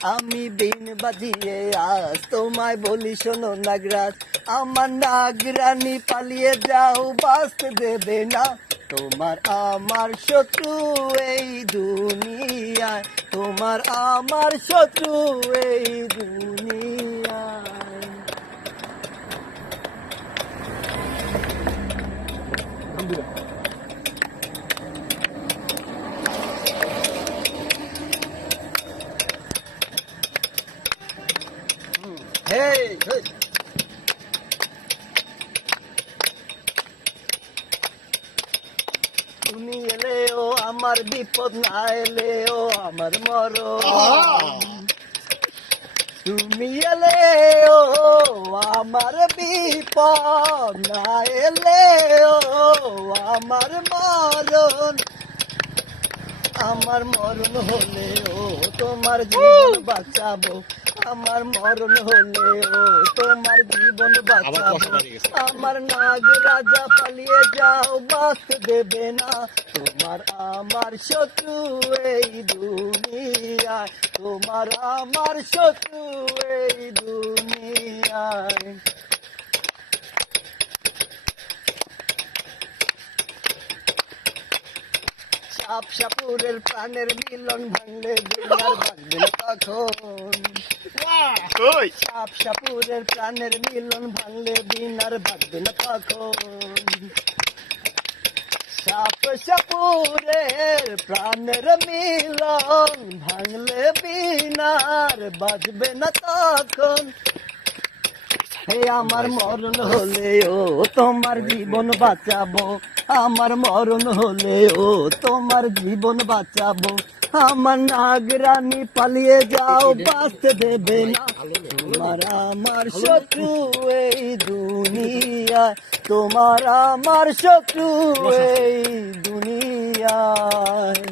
আমি বিন বাজিয়ে আজ তোমায় বলি শোনো নাগরাজ, আমার নাগরানি পালিয়ে যাও বাঁচতে দেবে না। তোমার আমার শত্রু এই দুনিয়ায়, তোমার আমার শত্রু এই দুনিয়ায়। Hey, hey. তুমি এলেও আমার বিপদ, না এলেও আমার মরণ। তুমি এলেও আমার বিপদ, না এলেও আমার মরণ। আমার মরণ হলেও তোমার জীবন বাঁচাবো, আমার মরণ হলেও তোমার জীবন বাঁচাবো। আমার নাগ রাজা পালিয়ে যাও বাঁচতে দেবে না। তোমার আমার শত্রু এই দুনিয়ায়, তোমার আমার শত্রু এই দুনিয়ায়। সাপ সাপুরের প্রাণের মিলন ভাঙলে দিনার ভাঙবে না তখন। সাপ সাপুরের প্রাণের মিলন ভাঙলে দিনার ভাঙবে না তখন। সাপ সাপুরের প্রাণের মিলন ভাঙলে বিনার বাজবে না তখন। হে আমার মরণ হলেও তোমার জীবন বাঁচাবো, আমার মরণ হলেও তোমার জীবন বাঁচাবো। আমার নাগরানি পালিয়ে যাও বাঁচতে দেবে না। তোমার আমার শত্রু এই দুনিয়ায়, তোমার আমার শত্রু এই দুনিয়ায়।